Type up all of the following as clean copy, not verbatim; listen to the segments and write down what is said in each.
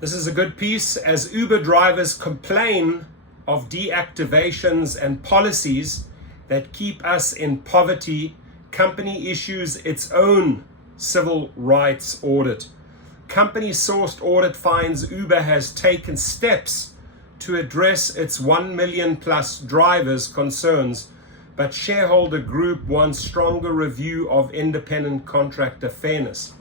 This is a good piece as Uber drivers complain of deactivations and policies that keep us in poverty. Company issues its own civil rights audit. Company sourced audit finds Uber has taken steps to address its 1 million plus drivers' concerns, but shareholder group wants stronger review of independent contractor fairness.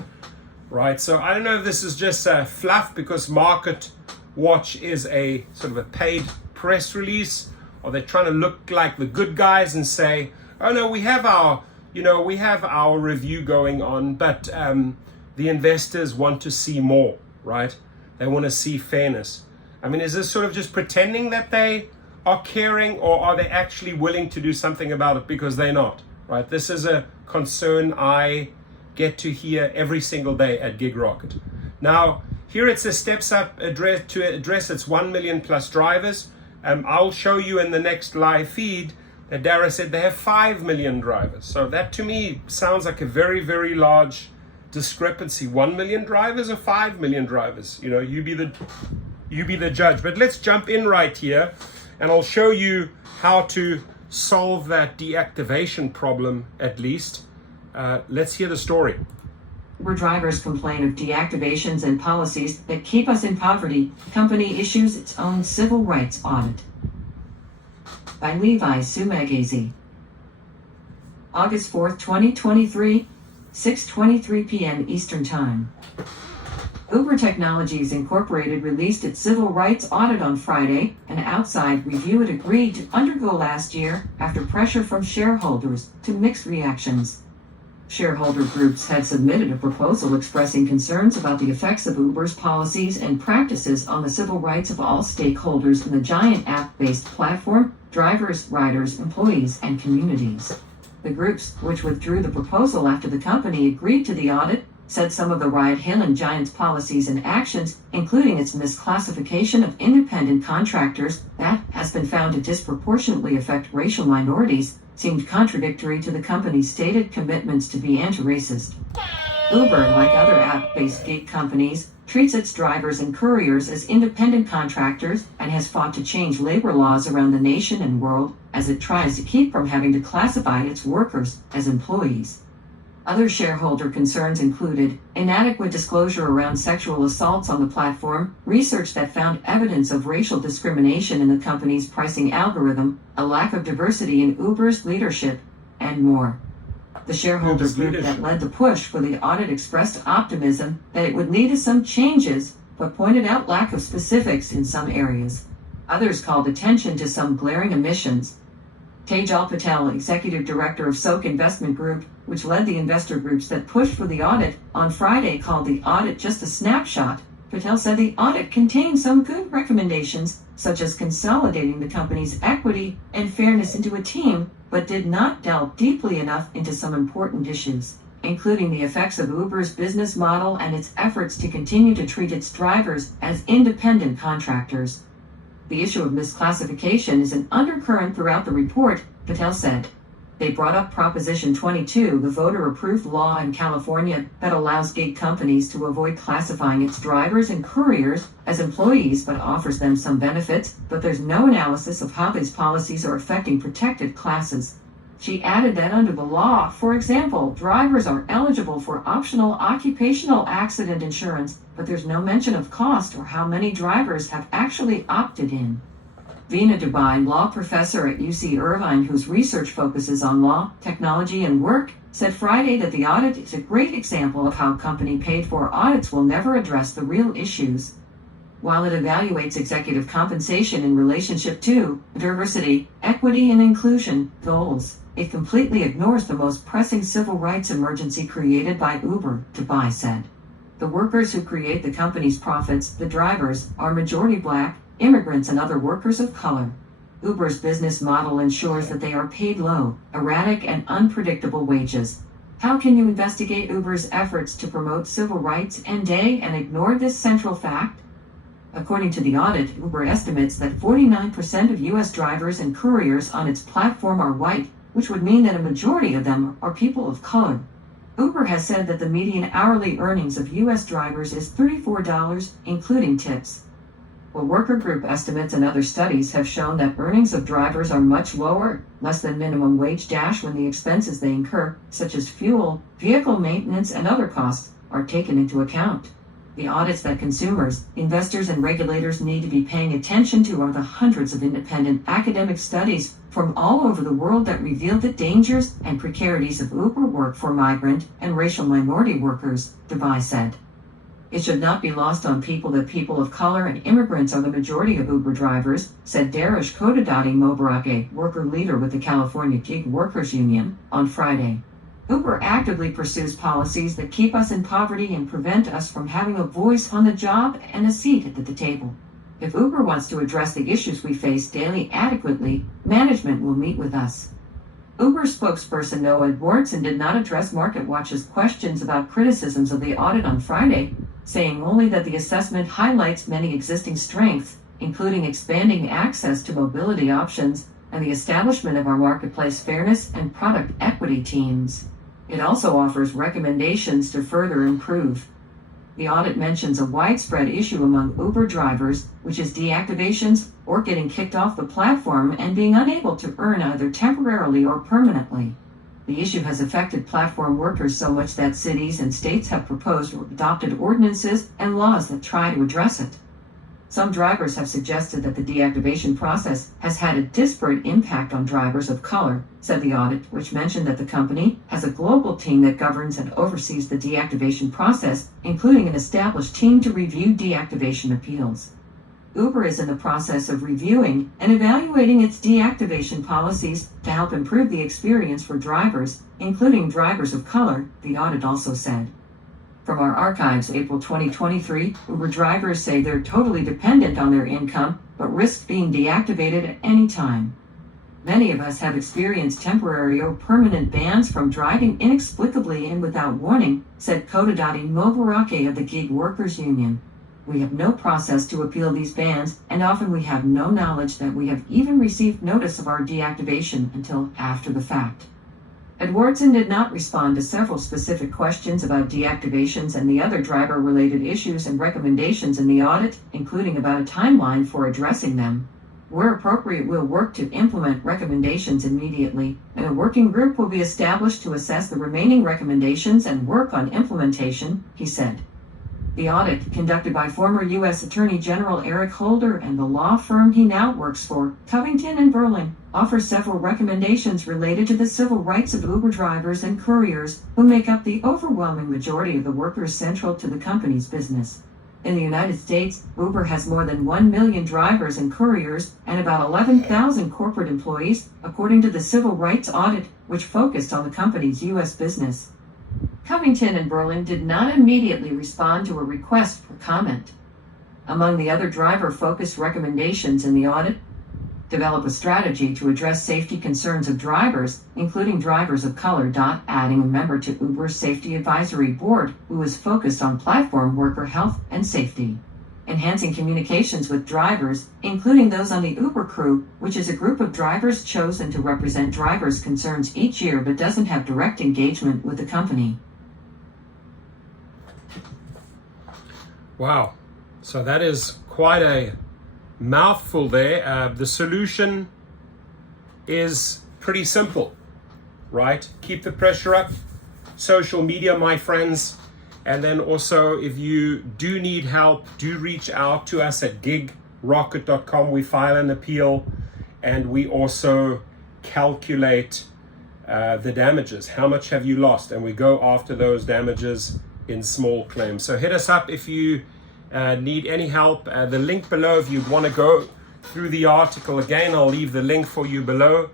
Right, so I don't know if this is just fluff because Market Watch is a sort of a paid press release, or they're trying to look like the good guys and say, oh no, we have our review going on, but the investors want to see more, right? They want to see fairness. I mean, is this sort of just pretending that they are caring, or are they actually willing to do something about it? Because they're not, right? This is a concern I get to hear every single day at Gig Rocket. Now, here it says steps up to address its 1 million plus drivers. I'll show you in the next live feed that Dara said they have 5 million drivers. So that to me sounds like a very, very large discrepancy. 1 million drivers or 5 million drivers? You know, you be the judge. But let's jump in right here and I'll show you how to solve that deactivation problem at least. Let's hear the story. Where drivers complain of deactivations and policies that keep us in poverty, company issues its own civil rights audit. By Levi Sumagazi. August 4th, 2023, 6:23 p.m. Eastern Time. Uber Technologies Incorporated released its civil rights audit on Friday, an outside review it agreed to undergo last year after pressure from shareholders to mixed reactions. Shareholder groups had submitted a proposal expressing concerns about the effects of Uber's policies and practices on the civil rights of all stakeholders in the giant app-based platform, drivers, riders, employees, and communities. The groups, which withdrew the proposal after the company agreed to the audit, said some of the ride-hailing giant's policies and actions, including its misclassification of independent contractors that has been found to disproportionately affect racial minorities, seemed contradictory to the company's stated commitments to be anti-racist. Uber, like other app-based gig companies, treats its drivers and couriers as independent contractors and has fought to change labor laws around the nation and world as it tries to keep from having to classify its workers as employees. Other shareholder concerns included inadequate disclosure around sexual assaults on the platform, research that found evidence of racial discrimination in the company's pricing algorithm, a lack of diversity in Uber's leadership, and more. The shareholder group that led the push for the audit expressed optimism that it would lead to some changes, but pointed out lack of specifics in some areas. Others called attention to some glaring omissions. Tejal Patel, executive director of SOK Investment Group, which led the investor groups that pushed for the audit, on Friday called the audit just a snapshot. Patel said the audit contained some good recommendations, such as consolidating the company's equity and fairness into a team, but did not delve deeply enough into some important issues, including the effects of Uber's business model and its efforts to continue to treat its drivers as independent contractors. The issue of misclassification is an undercurrent throughout the report, Patel said. They brought up Proposition 22, the voter-approved law in California that allows gig companies to avoid classifying its drivers and couriers as employees but offers them some benefits, but there's no analysis of how these policies are affecting protected classes. She added that under the law, for example, drivers are eligible for optional occupational accident insurance, but there's no mention of cost or how many drivers have actually opted in. Veena Dubai, law professor at UC Irvine whose research focuses on law, technology, and work, said Friday that the audit is a great example of how company paid-for audits will never address the real issues. While it evaluates executive compensation in relationship to diversity, equity, and inclusion goals, it completely ignores the most pressing civil rights emergency created by Uber, Dubai said. The workers who create the company's profits, the drivers, are majority Black, immigrants, and other workers of color. Uber's business model ensures that they are paid low, erratic, and unpredictable wages. How can you investigate Uber's efforts to promote civil rights and ignore this central fact? According to the audit, Uber estimates that 49% of U.S. drivers and couriers on its platform are white, which would mean that a majority of them are people of color. Uber has said that the median hourly earnings of U.S. drivers is $34, including tips. While worker group estimates and other studies have shown that earnings of drivers are much lower, less than minimum wage when the expenses they incur, such as fuel, vehicle maintenance, and other costs, are taken into account. The audits that consumers, investors, and regulators need to be paying attention to are the hundreds of independent academic studies from all over the world that reveal the dangers and precarities of Uber work for migrant and racial minority workers, Devi said. It should not be lost on people that people of color and immigrants are the majority of Uber drivers, said Darish Kodadati Mobarake, worker leader with the California Gig Workers Union, on Friday. Uber actively pursues policies that keep us in poverty and prevent us from having a voice on the job and a seat at the table. If Uber wants to address the issues we face daily adequately, management will meet with us. Uber spokesperson Noah Edwardson did not address MarketWatch's questions about criticisms of the audit on Friday, saying only that the assessment highlights many existing strengths, including expanding access to mobility options and the establishment of our marketplace fairness and product equity teams. It also offers recommendations to further improve. The audit mentions a widespread issue among Uber drivers, which is deactivations or getting kicked off the platform and being unable to earn either temporarily or permanently. The issue has affected platform workers so much that cities and states have proposed or adopted ordinances and laws that try to address it. Some drivers have suggested that the deactivation process has had a disparate impact on drivers of color, said the audit, which mentioned that the company has a global team that governs and oversees the deactivation process, including an established team to review deactivation appeals. Uber is in the process of reviewing and evaluating its deactivation policies to help improve the experience for drivers, including drivers of color, the audit also said. From our archives, April 2023, Uber drivers say they're totally dependent on their income, but risk being deactivated at any time. Many of us have experienced temporary or permanent bans from driving inexplicably and without warning, said Kodadati Mobarake of the Gig Workers Union. We have no process to appeal these bans, and often we have no knowledge that we have even received notice of our deactivation until after the fact. Edwardson did not respond to several specific questions about deactivations and the other driver-related issues and recommendations in the audit, including about a timeline for addressing them. Where appropriate, we'll work to implement recommendations immediately, and a working group will be established to assess the remaining recommendations and work on implementation, he said. The audit, conducted by former U.S. Attorney General Eric Holder and the law firm he now works for, Covington and Burling, offers several recommendations related to the civil rights of Uber drivers and couriers, who make up the overwhelming majority of the workers central to the company's business. In the United States, Uber has more than 1 million drivers and couriers and about 11,000 corporate employees, according to the Civil Rights Audit, which focused on the company's U.S. business. Covington and Burling did not immediately respond to a request for comment. Among the other driver-focused recommendations in the audit, develop a strategy to address safety concerns of drivers, including drivers of color. Adding a member to Uber's Safety Advisory Board who is focused on platform worker health and safety. Enhancing communications with drivers, including those on the Uber crew, which is a group of drivers chosen to represent drivers' concerns each year but doesn't have direct engagement with the company. Wow. So that is quite a mouthful there. The solution is pretty simple, right? Keep the pressure up. Social media, my friends. And then also, if you do need help, do reach out to us at gigrocket.com. We file an appeal and we also calculate the damages. How much have you lost? And we go after those damages in small claims. So hit us up if you need any help. The link below, if you want to go through the article again, I'll leave the link for you below.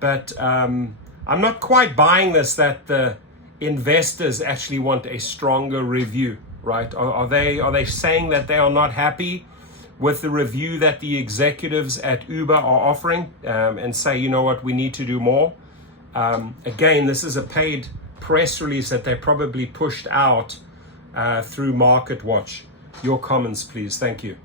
But I'm not quite buying this that the investors actually want a stronger review, right? Are they saying that they are not happy with the review that the executives at Uber are offering and say, you know what, we need to do more? Again, this is a paid press release that they probably pushed out through MarketWatch. Your comments, please. Thank you.